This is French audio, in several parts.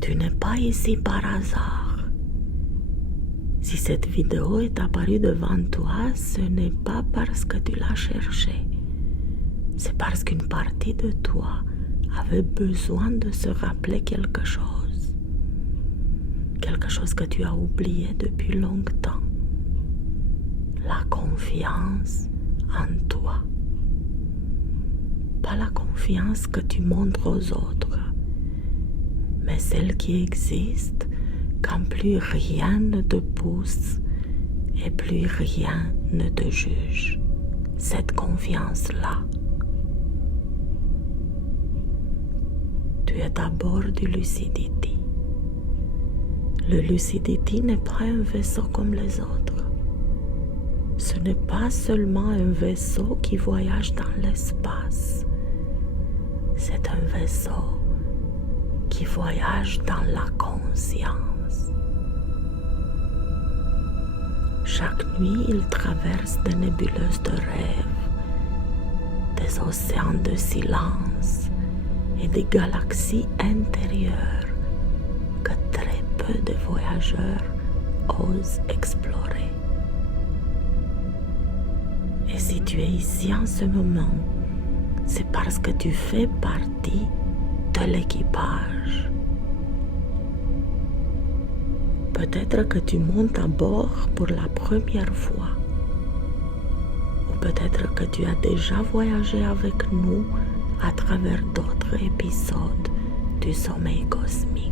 Tu n'es pas ici par hasard. Si cette vidéo est apparue devant toi, ce n'est pas parce que tu l'as cherchée. C'est parce qu'une partie de toi avait besoin de se rappeler quelque chose. Quelque chose que tu as oublié depuis longtemps. La confiance en toi. Pas la confiance que tu montres aux autres, mais celle qui existe quand plus rien ne te pousse et plus rien ne te juge. Cette confiance-là. Tu es à bord du Lucidity. Le Lucidity n'est pas un vaisseau comme les autres. Ce n'est pas seulement un vaisseau qui voyage dans l'espace. C'est un vaisseau qui voyage dans la conscience. Chaque nuit, il traverse des nébuleuses de rêves, des océans de silence et des galaxies intérieures que très peu de voyageurs osent explorer. Et si tu es ici en ce moment, c'est parce que tu fais partie de l'équipage. Peut-être que tu montes à bord pour la première fois. Ou peut-être que tu as déjà voyagé avec nous à travers d'autres épisodes du sommeil cosmique.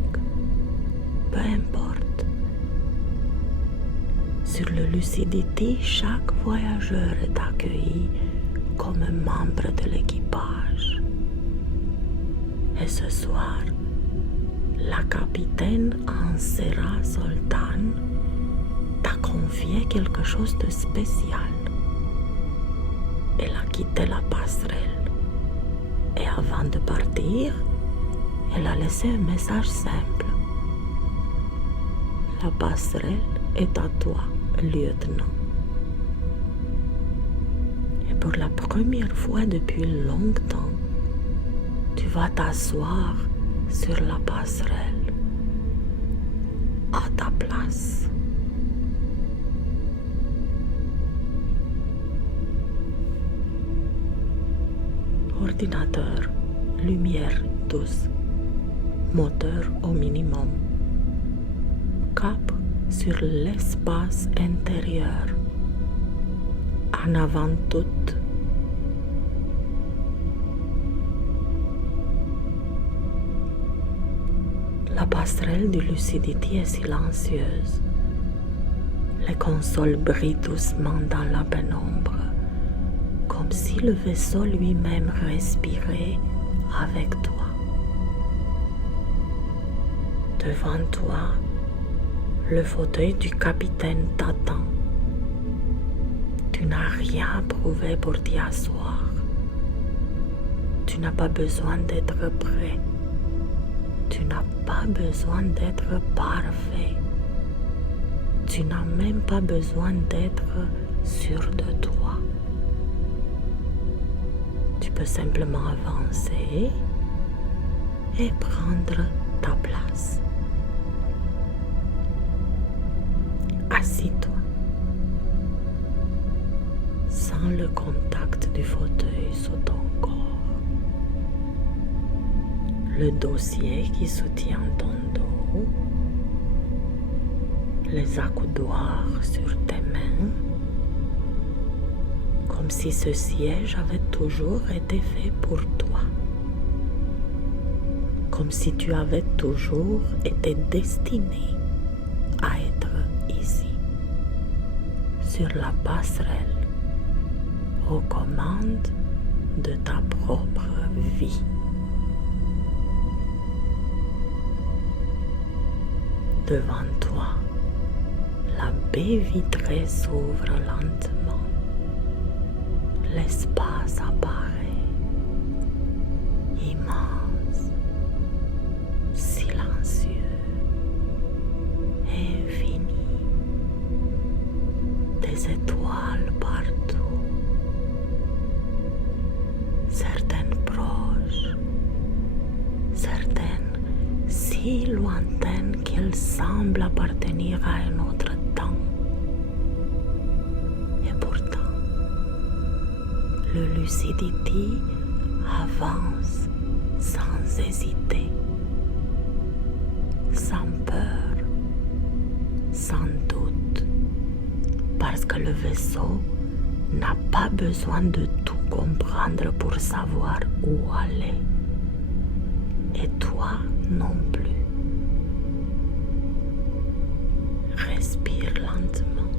Peu importe. Sur le Lucidity, chaque voyageur est accueilli comme un membre de l'équipage. Et ce soir, la capitaine Ansera Soltan t'a confié quelque chose de spécial. Elle a quitté la passerelle. Et avant de partir, elle a laissé un message simple. La passerelle est à toi, lieutenant. Et pour la première fois depuis longtemps, tu vas t'asseoir sur la passerelle, à ta place. Ordinateur, lumière douce, moteur au minimum, cap sur l'espace intérieur, en avant tout. La passerelle du Lucidity est silencieuse. Les consoles brillent doucement dans la pénombre, comme si le vaisseau lui-même respirait avec toi. Devant toi, le fauteuil du capitaine t'attend. Tu n'as rien à prouver pour t'y asseoir. Tu n'as pas besoin d'être prêt. Tu n'as pas besoin d'être parfait. Tu n'as même pas besoin d'être sûr de toi. Tu peux simplement avancer et prendre ta place. Assis-toi, sans le contact du fauteuil sous ton corps. Le dossier qui soutient ton dos, les accoudoirs sur tes mains, comme si ce siège avait toujours été fait pour toi, comme si tu avais toujours été destiné à être ici, sur la passerelle, aux commandes de ta propre vie. Devant toi, la baie vitrée s'ouvre lentement. L'espace apparaît, immense, silencieux, infini. Des étoiles partout, certaines proches, certaines si si lointaine qu'elle semble appartenir à un autre temps. Et pourtant, le Lucidity avance sans hésiter, sans peur, sans doute, parce que le vaisseau n'a pas besoin de tout comprendre pour savoir où aller. Et toi non plus. Respire lentement.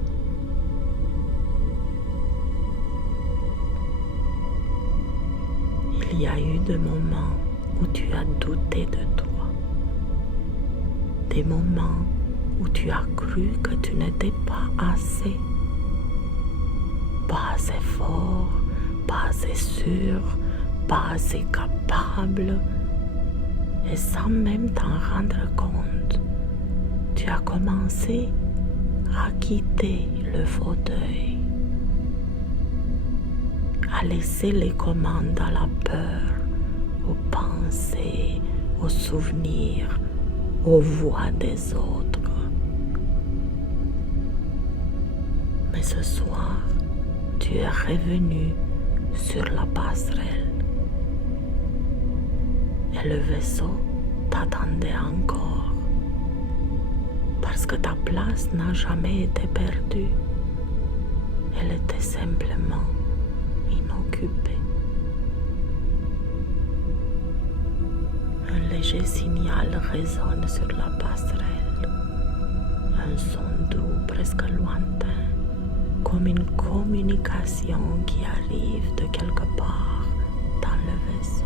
Il y a eu des moments où tu as douté de toi. Des moments où tu as cru que tu n'étais pas assez. Pas assez fort, pas assez sûr, pas assez capable. Et sans même t'en rendre compte, tu as commencé à quitter le fauteuil, à laisser les commandes à la peur, aux pensées, aux souvenirs, aux voix des autres. Mais ce soir, tu es revenu sur la passerelle. Et le vaisseau t'attendait encore, parce que ta place n'a jamais été perdue. Elle était simplement inoccupée. Un léger signal résonne sur la passerelle, un son doux presque lointain, comme une communication qui arrive de quelque part dans le vaisseau.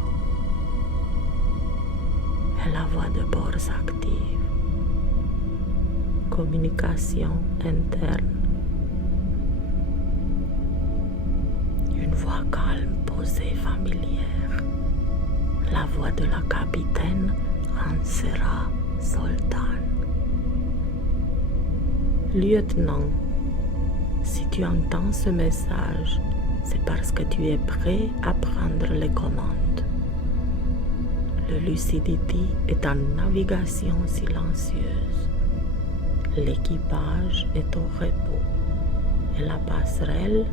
Et la voix de bord s'active. Communication interne. Une voix calme, posée, familière. La voix de la capitaine Ansera Soltan. Lieutenant, si tu entends ce message, c'est parce que tu es prêt à prendre les commandes. Le Lucidity est en navigation silencieuse. L'équipage est au repos et la passerelle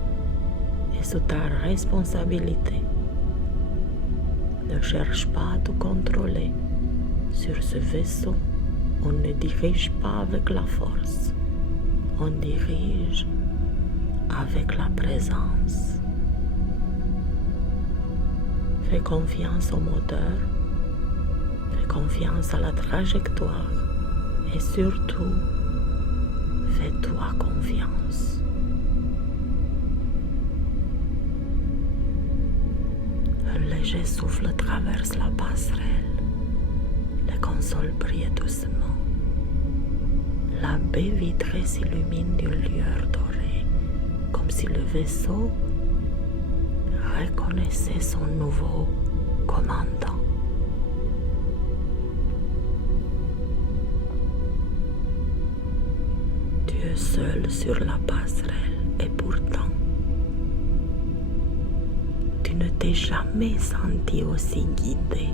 est sous ta responsabilité. Ne cherche pas à te contrôler. Sur ce vaisseau, on ne dirige pas avec la force. On dirige avec la présence. Fais confiance au moteur. Fais confiance à la trajectoire. Et surtout, fais-toi confiance. Un léger souffle traverse la passerelle. Les consoles brillent doucement. La baie vitrée s'illumine d'une lueur dorée, comme si le vaisseau reconnaissait son nouveau commandant. Tu es seul sur la passerelle et pourtant, tu ne t'es jamais senti aussi guidé.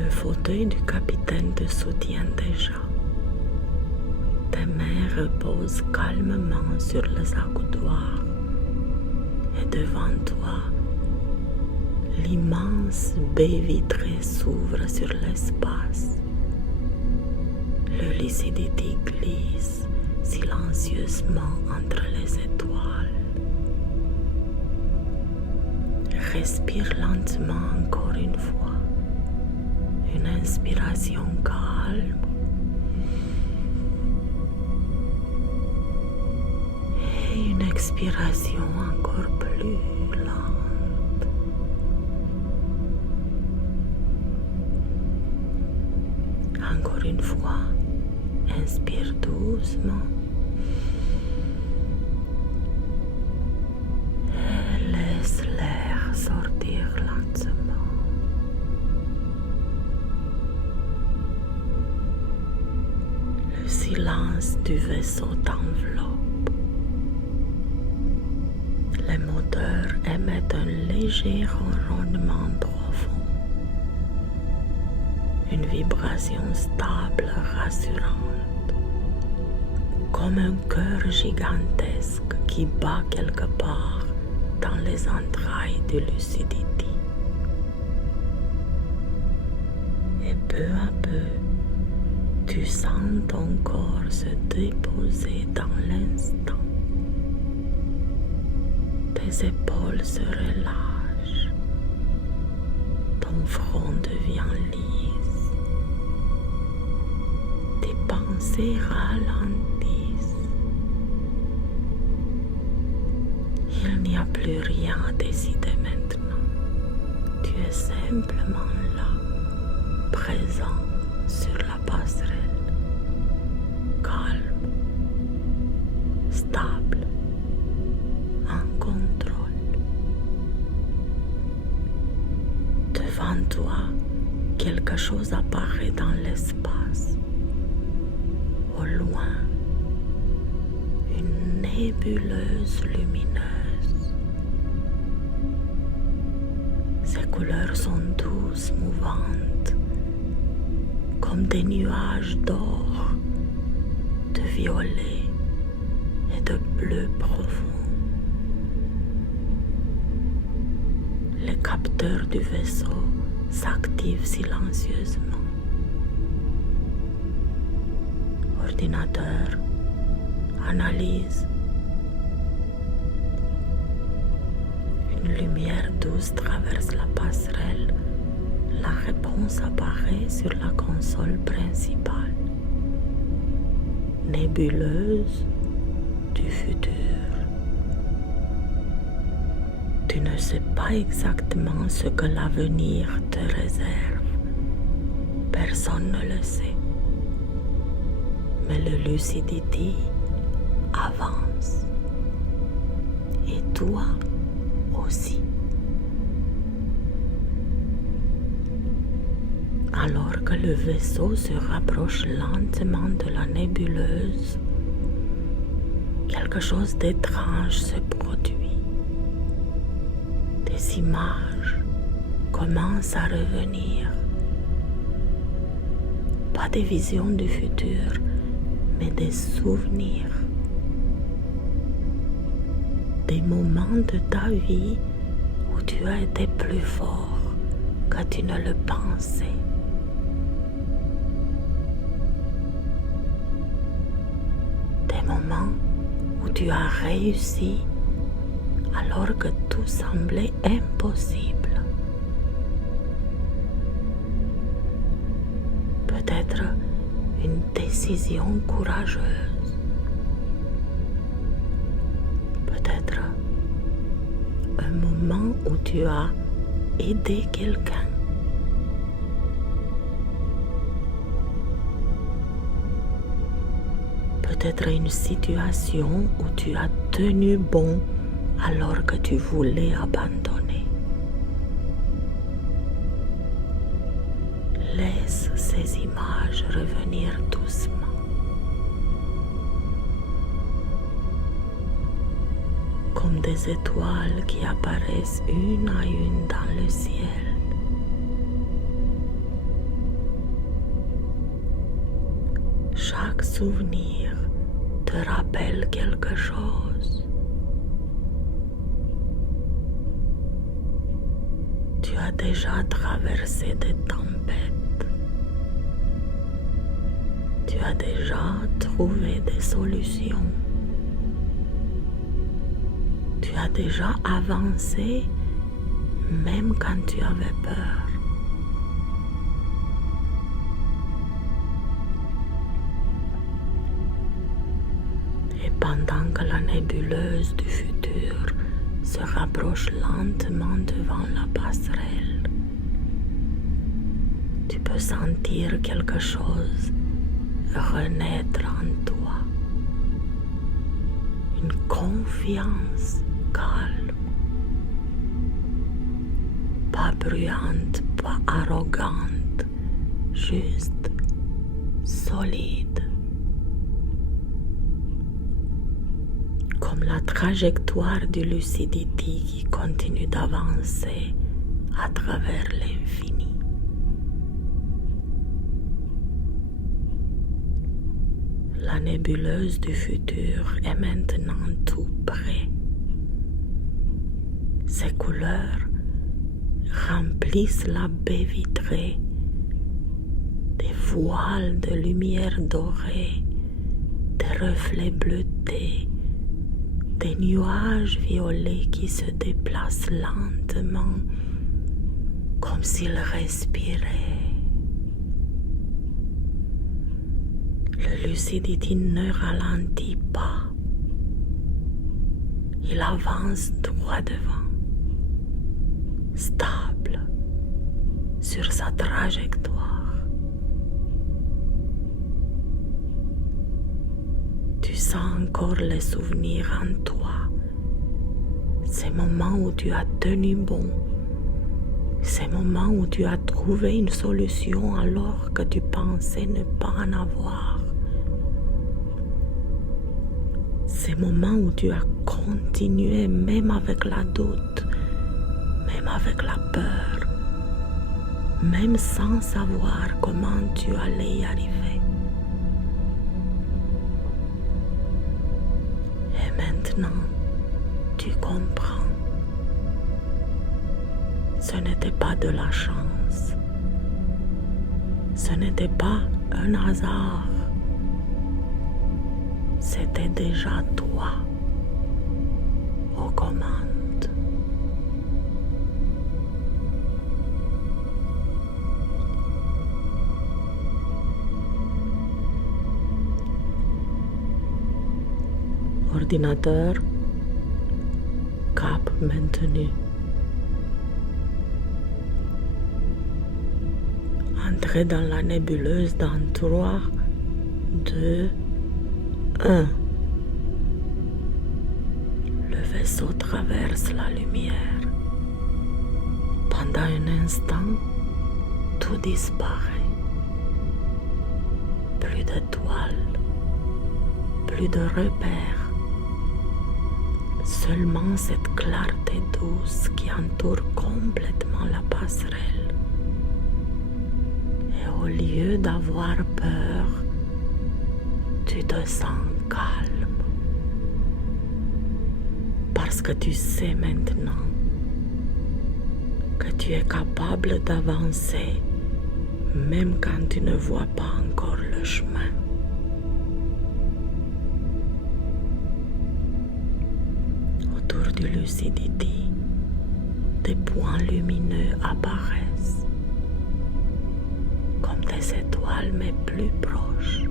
Le fauteuil du capitaine te soutient déjà. Tes mains reposent calmement sur les accoudoirs et devant toi, l'immense baie vitrée s'ouvre sur l'espace. Le Lucidity glisse silencieusement entre les étoiles. Respire lentement encore une fois. Une inspiration calme et une expiration encore plus lente. Encore une fois, inspire doucement et laisse l'air sortir lentement. Le silence du vaisseau t'enveloppe. Les moteurs émettent un léger ronronnement profond. vibration stable, rassurante, comme un cœur gigantesque qui bat quelque part dans les entrailles de lucidité. Et peu à peu, tu sens ton corps se déposer dans l'instant. Tes épaules se relâchent, ton front devient lisse, tes pensées ralentissent. Il n'y a plus rien à décider maintenant. Tu es simplement là, présent sur la passerelle, calme, stable, en contrôle. Devant toi, quelque chose apparaît dans l'espace. Au loin, une nébuleuse lumineuse. Ses couleurs sont douces, mouvantes, comme des nuages d'or, de violet et de bleu profond. Les capteurs du vaisseau s'activent silencieusement. Ordinateur, analyse. Une lumière douce traverse la passerelle. La réponse apparaît sur la console principale. Nébuleuse du futur. Tu ne sais pas exactement ce que l'avenir te réserve. Personne ne le sait. Mais le lucidity avance. Et toi aussi. Alors que le vaisseau se rapproche lentement de la nébuleuse, quelque chose d'étrange se produit. Des images commencent à revenir. Pas des visions du futur, mais des souvenirs. Des moments de ta vie où tu as été plus fort que tu ne le pensais. Des moments où tu as réussi alors que tout semblait impossible. Peut-être une décision courageuse. Peut-être un moment où tu as aidé quelqu'un. Peut-être une situation où tu as tenu bon alors que tu voulais abandonner. Laisse ces images revenir doucement. Comme des étoiles qui apparaissent une à une dans le ciel. Chaque souvenir te rappelle quelque chose. Tu as déjà traversé des tempêtes. Tu as déjà trouvé des solutions. Tu as déjà avancé même quand tu avais peur. Et pendant que la nébuleuse du futur se rapproche lentement devant la passerelle, tu peux sentir quelque chose renaître en toi. Une confiance calme, pas bruyante, pas arrogante, juste solide. Comme la trajectoire du lucidity qui continue d'avancer à travers l'infini. nébuleuse du futur est maintenant tout près. Ses couleurs remplissent la baie vitrée, des voiles de lumière dorée, des reflets bleutés, des nuages violets qui se déplacent lentement, comme s'ils respiraient. Le Lucidity ne ralentit pas. Il avance droit devant, stable sur sa trajectoire. Tu sens encore les souvenirs en toi, ces moments où tu as tenu bon, ces moments où tu as trouvé une solution alors que tu pensais ne pas en avoir. Ces moments où tu as continué même avec la doute, même avec la peur, même sans savoir comment tu allais y arriver. Et maintenant, tu comprends. Ce n'était pas de la chance. Ce n'était pas un hasard. C'était déjà toi aux commandes. Ordinateur, cap maintenu. Entrez dans la nébuleuse dans 3, 2, 1. Le vaisseau traverse la lumière. Pendant un instant, tout disparaît. Plus d'étoiles, plus de repères. Seulement cette clarté douce qui entoure complètement la passerelle. Et au lieu d'avoir peur, tu te sens calme. Parce que tu sais maintenant que tu es capable d'avancer même quand tu ne vois pas encore le chemin. Autour du Lucidity, des points lumineux apparaissent, comme des étoiles mais plus proches,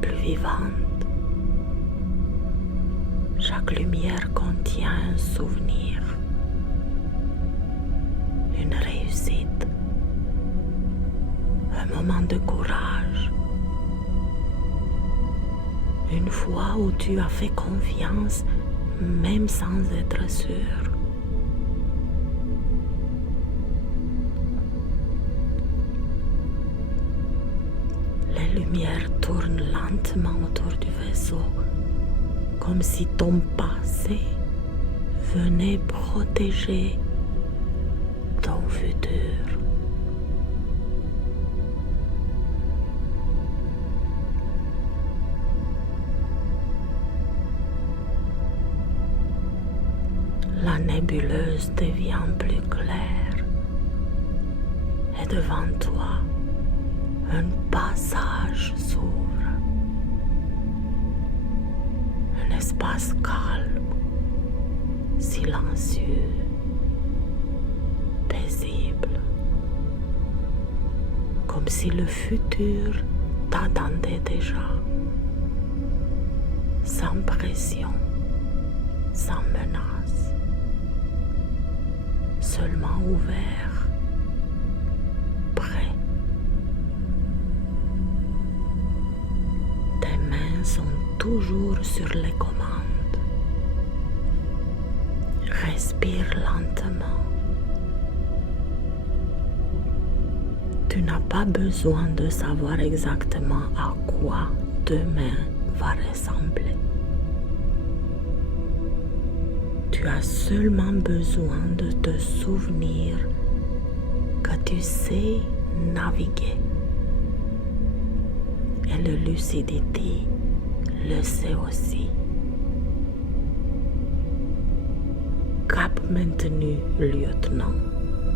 plus vivantes. Chaque lumière contient un souvenir, une réussite, un moment de courage, une fois où tu as fait confiance même sans être sûr. Les lumières tournent lentement autour du vaisseau, comme si ton passé venait protéger ton futur. La nébuleuse devient plus claire et devant toi, un passage s'ouvre. Un espace calme, silencieux, paisible, comme si le futur t'attendait déjà, sans pression, sans menace, seulement ouvert, prêt. Tes mains sont toujours sur les commandes. Respire lentement. Tu n'as pas besoin de savoir exactement à quoi demain va ressembler. Tu as seulement besoin de te souvenir que tu sais naviguer Et le lucidity le sait aussi. Cap maintenu, lieutenant.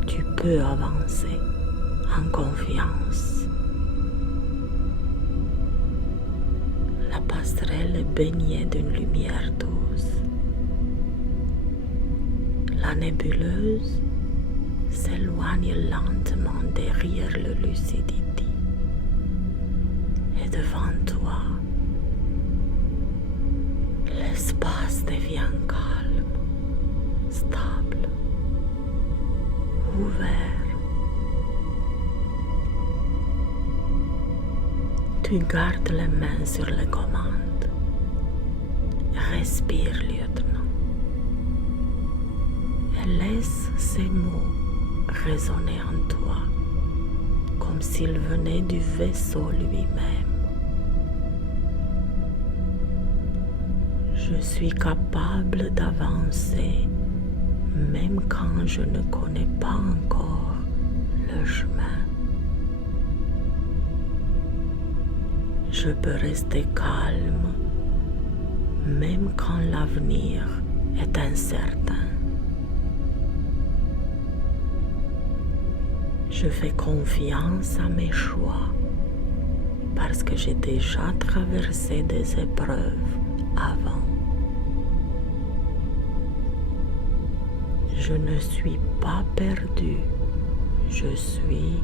Tu peux avancer en confiance. La passerelle est baignée d'une lumière douce. La nébuleuse s'éloigne lentement derrière le lucidity. Et devant toi, l'espace devient calme, stable, ouvert. Tu gardes les mains sur les commandes. Respire, lieutenant. Et laisse ces mots résonner en toi, comme s'ils venaient du vaisseau lui-même. Je suis capable d'avancer, même quand je ne connais pas encore le chemin. Je peux rester calme, même quand l'avenir est incertain. Je fais confiance à mes choix parce que j'ai déjà traversé des épreuves avant. Je ne suis pas perdu, je suis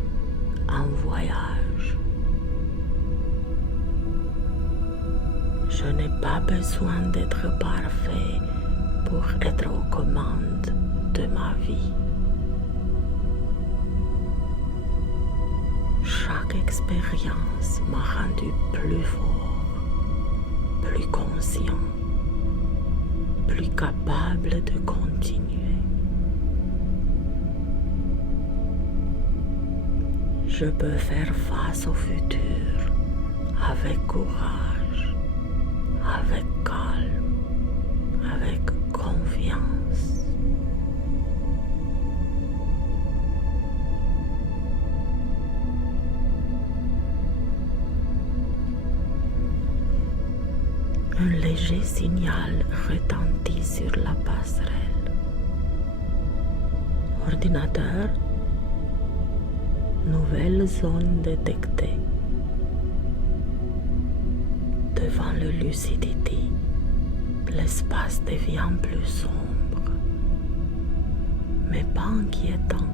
en voyage. Je n'ai pas besoin d'être parfait pour être aux commandes de ma vie. Chaque expérience m'a rendu plus fort, plus conscient, plus capable de continuer. Je peux faire face au futur avec courage, avec calme, avec confiance. Un léger signal retentit sur la passerelle. Ordinateur, nouvelle zone détectée. Devant le lucidity, l'espace devient plus sombre, mais pas inquiétant,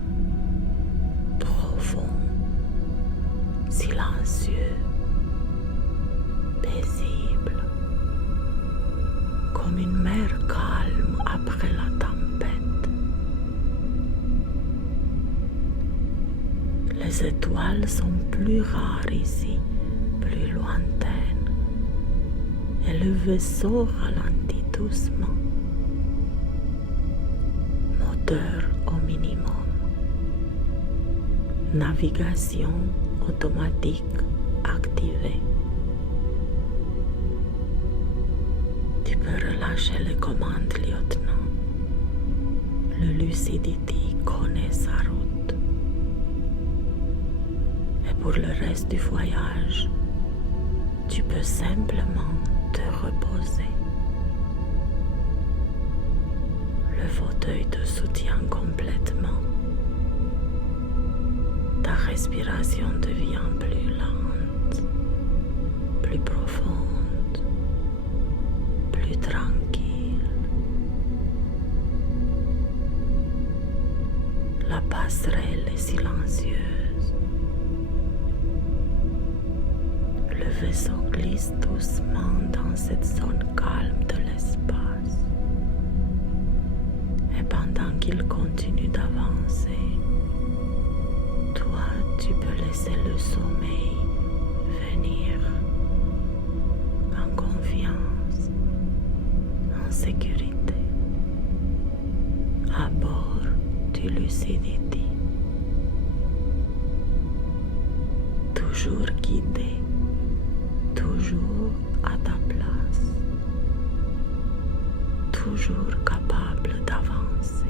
profond, silencieux, paisible, comme une mer calme après la tempête. Les étoiles sont plus rares ici, plus lointaines. Et le vaisseau ralentit doucement. Moteur au minimum. Navigation automatique activée. Tu peux relâcher les commandes, lieutenant. Le lucidity connaît sa route. Et pour le reste du voyage, tu peux simplement te reposer. Le fauteuil te soutient complètement. Ta respiration devient plus lente, plus profonde, plus tranquille. La passerelle est silencieuse. Le vaisseau glisse doucement dans cette zone calme de l'espace. Et pendant qu'il continue d'avancer, toi, tu peux laisser le sommeil venir en confiance, en sécurité, à bord du lucidity. Toujours guidé, toujours à ta place, toujours capable d'avancer.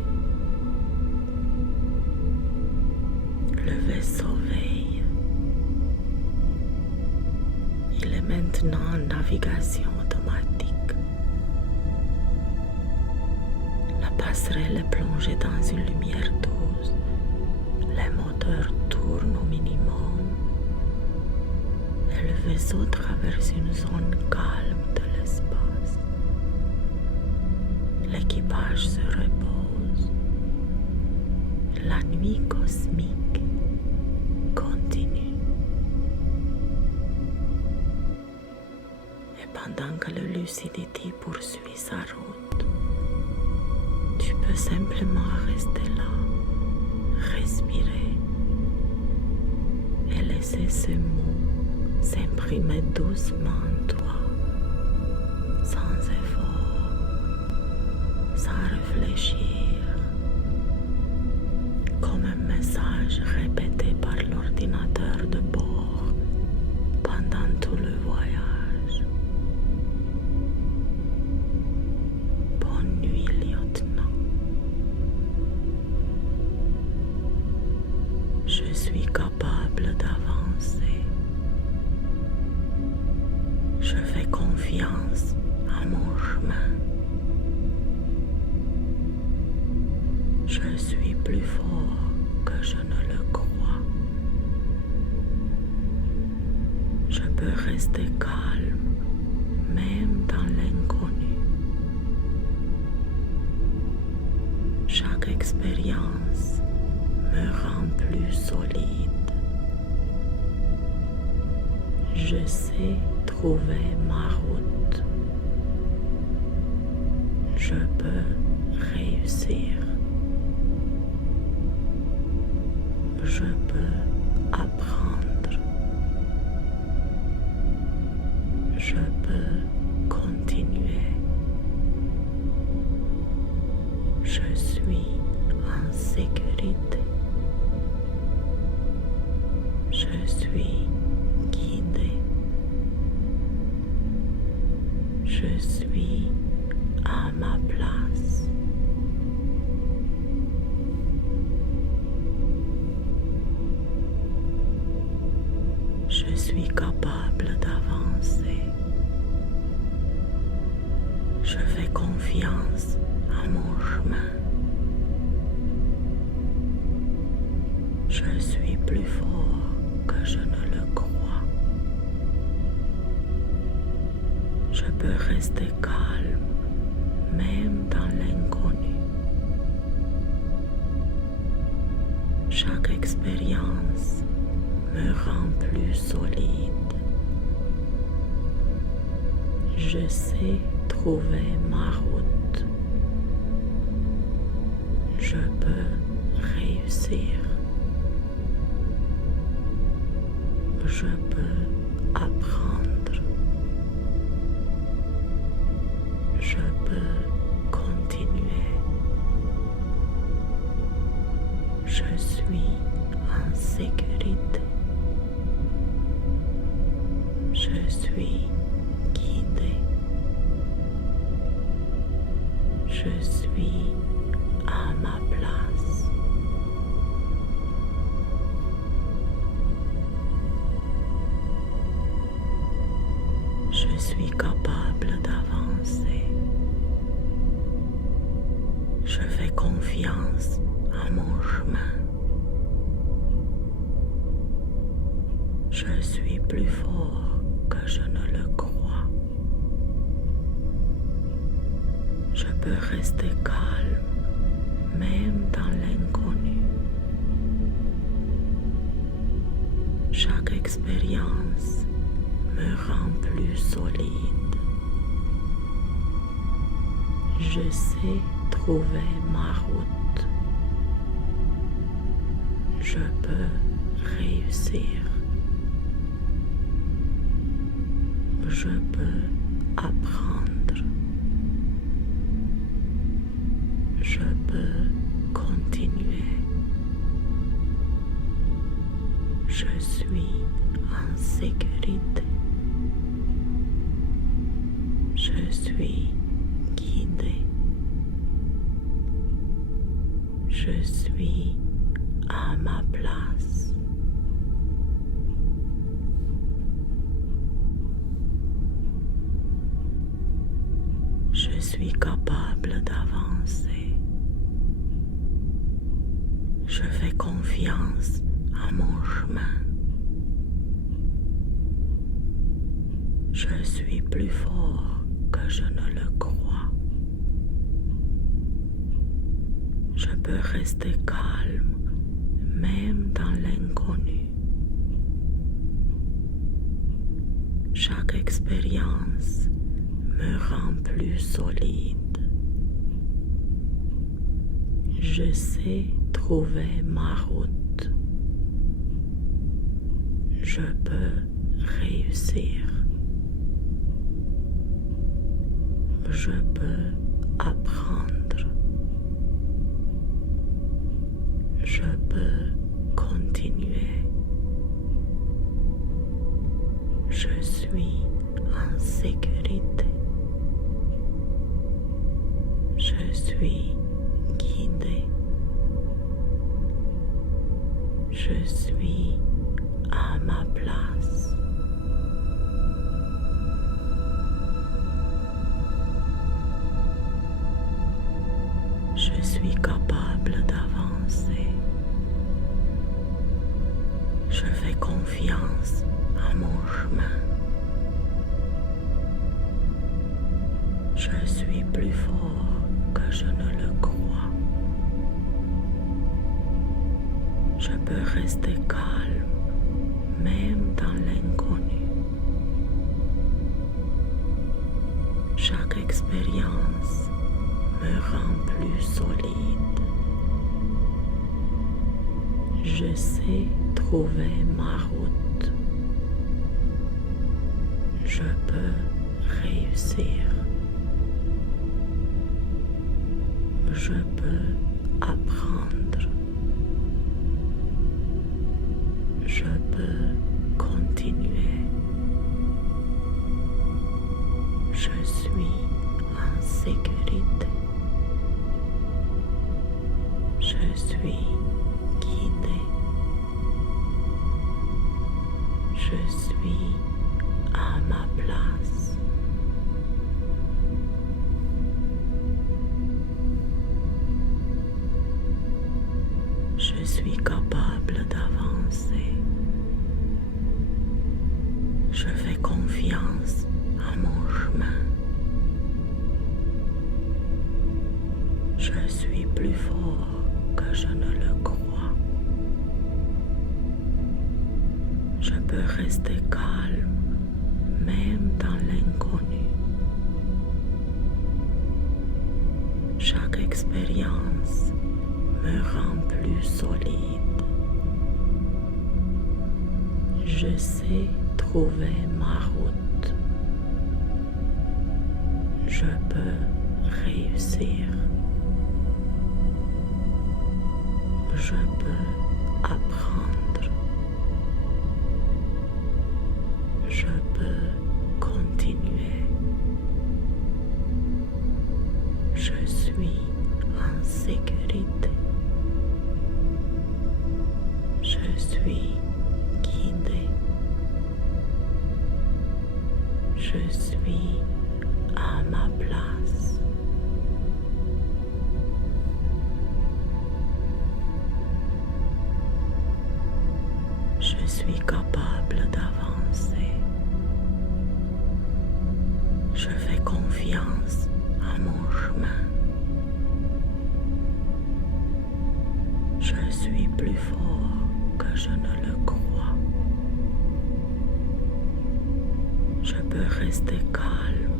Le vaisseau veille. est maintenant en navigation automatique. La passerelle est plongée dans une lumière douce. Les moteurs tournent au minimum. Et le vaisseau traverse une zone calme de l'espace. L'équipage se repose. La nuit cosmique continue. Et pendant que le Lucidity poursuit sa route, tu peux simplement rester là, respirer et laisser ces mots s'imprimer doucement en toi, sans effort, sans réfléchir, comme un message répété par l'ordinateur de bord pendant tout le voyage. Bonne nuit, lieutenant. Je suis capable d'avancer. Je fais confiance à mon chemin. Je suis plus fort que je ne le crois. Je peux rester calme, même dans l'inconnu. Chaque expérience me rend plus solide. Je sais trouver ma route. Je peux réussir. Je peux apprendre. Je peux continuer. Je suis en sécurité. Je suis guidé. Je suis à ma place. Je suis capable d'avancer. Je fais confiance à mon chemin. Je suis plus fort que je ne le crois. Je peux rester calme, même dans l'inconnu. Chaque expérience me rend plus solide. Je sais trouver ma route. Je peux réussir. Je peux apprendre. Je peux continuer. Je suis en sécurité. Je suis guidé. Je suis à ma place. Je suis capable d'avancer. Je fais confiance à mon chemin. Je suis plus fort que je ne le crois. Je peux rester calme, même dans l'inconnu. Chaque expérience me rend plus solide. Je sais trouver ma route. Je peux réussir. Je peux apprendre. Je peux continuer. Je suis en sécurité. Je suis guidé. Je suis à ma place. suis capable d'avancer. Je fais confiance à mon chemin. Je suis plus fort que je ne le crois. Je peux rester calme même dans l'inconnu. Chaque expérience me rend plus solide. Je sais trouver ma route. Je peux réussir. Je peux apprendre. Je peux continuer. Je suis en sécurité. Je suis guidé. Je suis à ma place. Je suis capable d'avancer. Je fais confiance à mon chemin. Je suis plus fort que je ne le crois. Je peux rester calme même dans l'inconnu. Chaque expérience me rend plus solide. Je sais trouver ma route. Je peux réussir. Je peux apprendre. Je peux continuer. Je suis en sécurité. Je suis guidé. Je suis à ma place. Je suis capable d'avancer. Je fais confiance à mon chemin. Je suis plus fort que je ne le crois. Je peux rester calme même dans l'inconnu. Chaque expérience me rend plus solide. Je sais trouver ma route. Je peux réussir. Je peux apprendre. Je peux continuer. Je suis en sécurité. Je suis guidé. Je suis à ma place. Je suis capable d'avancer. Je fais confiance à mon chemin. Je suis plus fort que je ne le crois. Je peux rester calme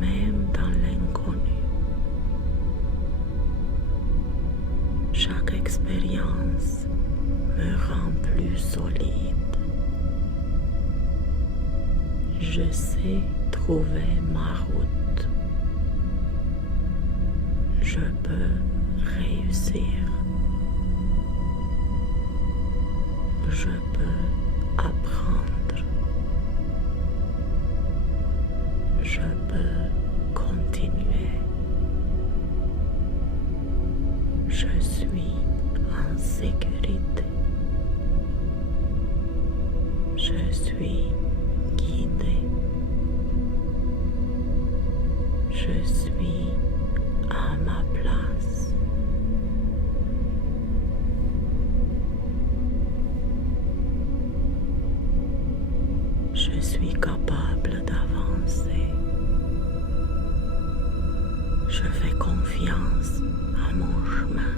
même dans l'inconnu. Chaque expérience me rend plus solide. Je sais trouver ma route. Je peux réussir. Je peux apprendre. Je peux continuer. Je suis en sécurité. Je suis guidé. Je suis suis capable d'avancer. Je fais confiance à mon chemin.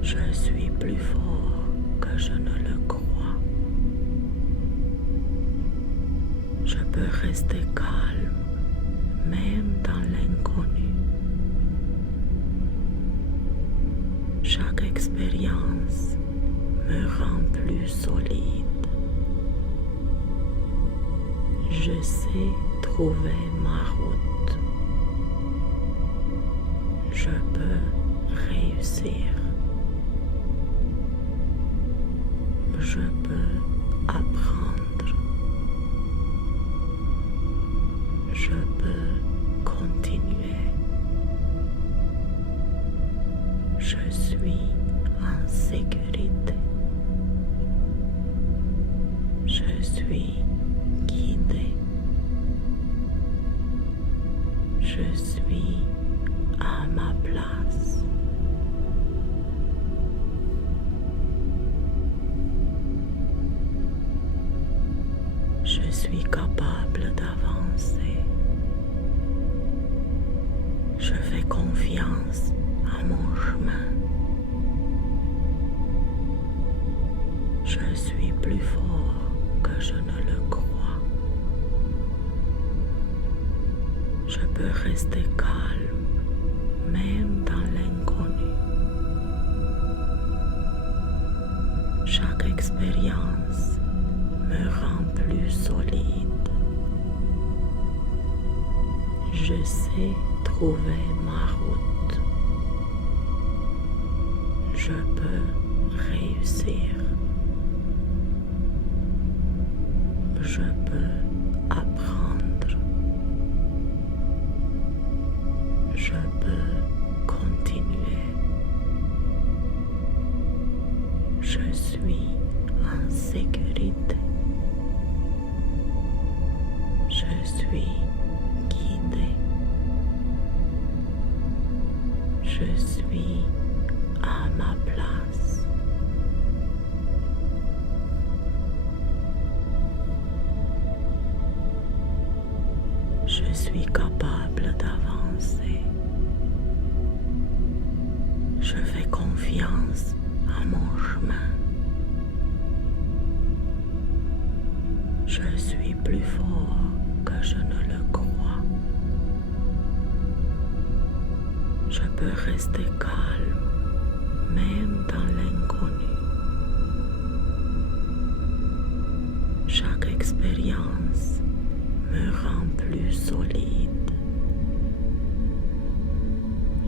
Je suis plus fort que je ne le crois. Je peux rester calme même dans l'inconnu. Chaque expérience me rend plus solide. Je sais trouver ma route. Je peux réussir. Je peux apprendre. Je peux continuer. Je suis en sécurité. Je suis guidé. Je suis à ma place. Je suis capable d'avancer. Je fais confiance à mon chemin. Je suis plus fort que je ne le crois. Je peux rester calme même dans l'inconnu. Chaque expérience me rend plus solide. Je sais trouver ma route. Je peux réussir. Je peux apprendre. Je peux continuer. Je suis en sécurité. Je suis guidé. Je suis à ma place. Je suis capable d'avancer. Je fais confiance à mon chemin. Je suis plus fort que je ne le crois. Je peux rester calme même dans l'inconnu. Chaque expérience me rend plus solide.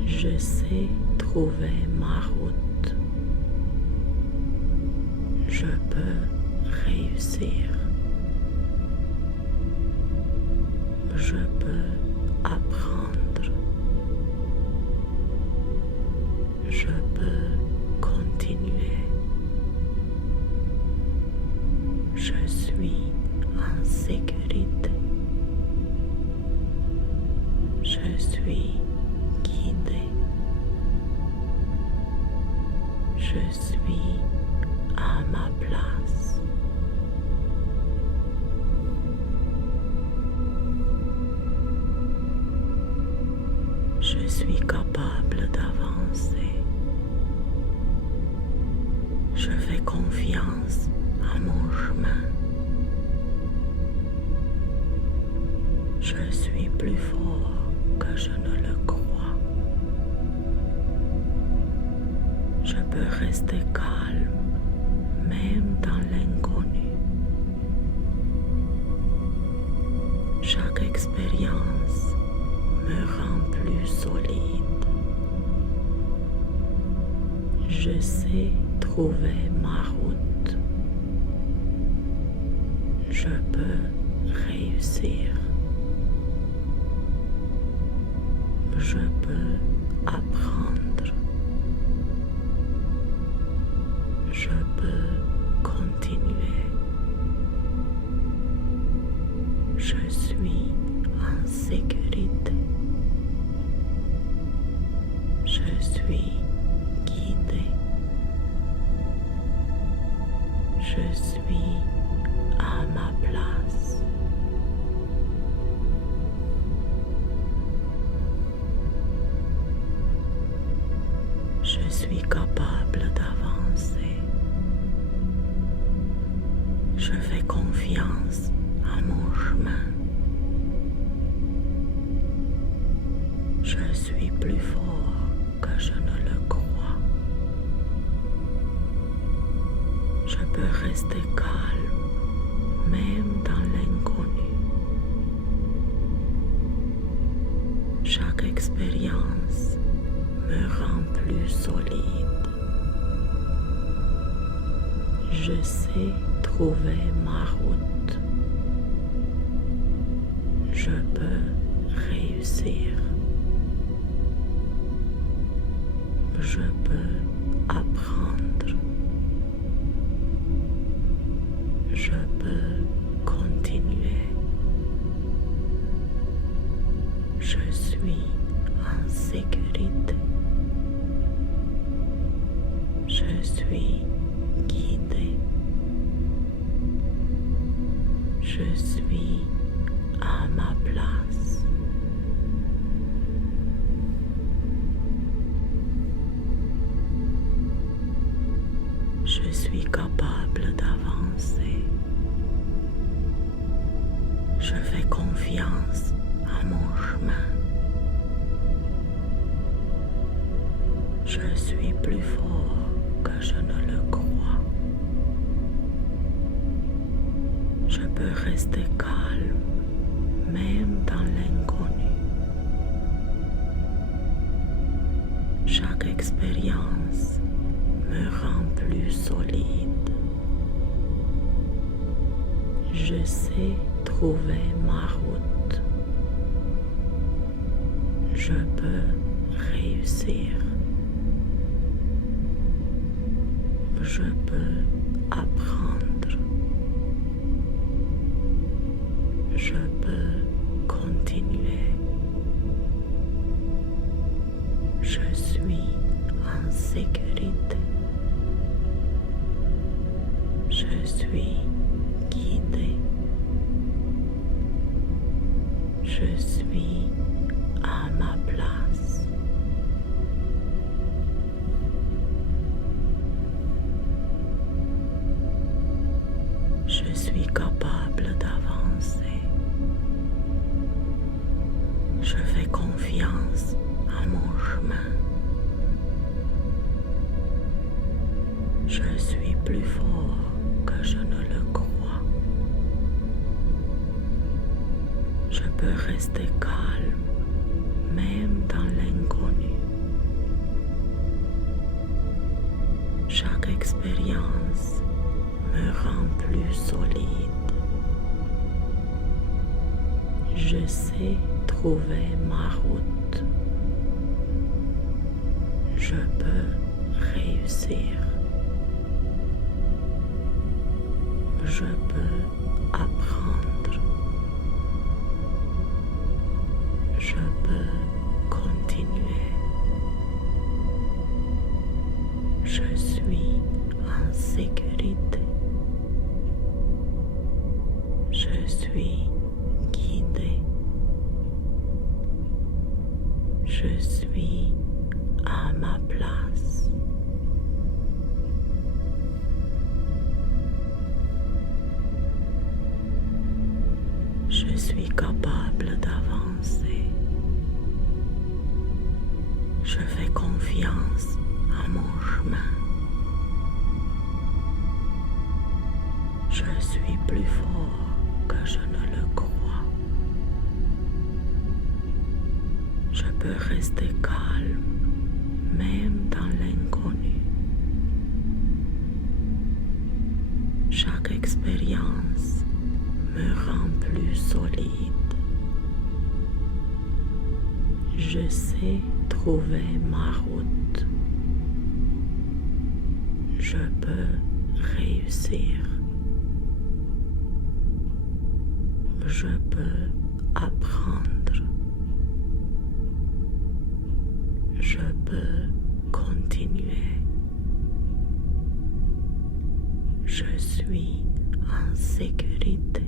Je sais trouver ma route. Je peux réussir. Je peux apprendre. Je peux continuer. Je suis en sécurité. Je suis guidé. Je suis à ma place. Je suis capable d'avancer. Je fais confiance à mon chemin. Je suis plus fort que je ne le crois. Je peux rester calme même dans l'inconnu. Chaque expérience me rend plus solide. Je sais trouver ma route. Je peux réussir. Je peux apprendre. Je peux continuer. Je suis en sécurité. Je suis guidé. Je suis à ma place. Je suis capable d'avancer. Je fais confiance à mon chemin. Je suis plus fort que je ne le crois. Je peux rester calme même dans l'inconnu. Chaque expérience me rend plus solide. Je sais trouver ma route. Je peux réussir. Je peux apprendre. Je peux continuer. Je suis en sécurité. Je suis guidé. Je suis à ma place. Je suis capable d'avancer. Je fais confiance à mon chemin. Je suis plus fort que je ne le crois. Je peux rester calme même dans l'inconnu. Chaque expérience me rend plus solide. Je sais trouver ma route. Je peux réussir. Je peux apprendre. Je peux continuer. Je suis en sécurité. Je suis guidé. Je suis à ma place. Je suis capable d'avancer. Je fais confiance à mon chemin. Je suis plus fort que je ne le crois. Je peux rester calme même dans l'inconnu. Chaque expérience me rend plus solide. Je sais trouver ma route. Je peux réussir. Je peux apprendre. Je peux continuer. Je suis en sécurité. Je suis guidé. Je suis à ma place. Je suis capable d'avancer. Je fais confiance à mon chemin. Je suis plus fort que je ne le crois. Je peux rester calme même dans l'inconnu. Chaque expérience me rend plus solide. Je sais trouver ma route. Je peux réussir. Je peux apprendre. Je peux continuer. Je suis sécurité.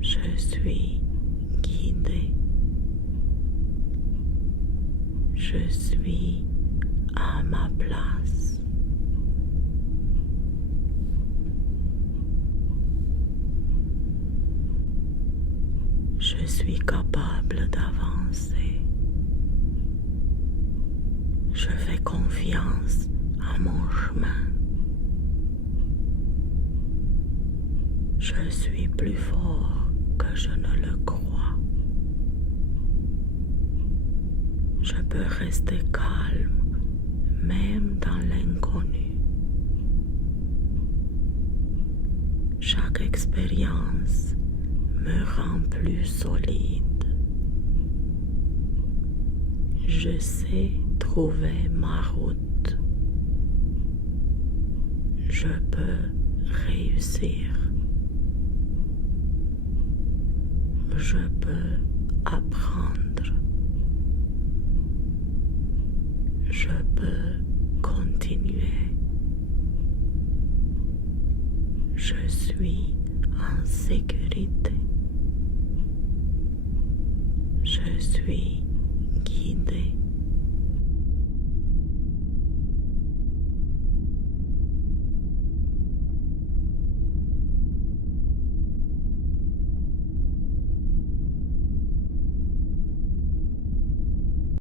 Je suis guidé. Je suis à ma place. Je suis capable d'avancer. Je fais confiance à mon chemin. Je suis plus fort que je ne le crois. Je peux rester calme même dans l'inconnu. Chaque expérience me rend plus solide. Je sais trouver ma route. Je peux réussir. Je peux apprendre. Je peux continuer. Je suis en sécurité. Je suis guidé.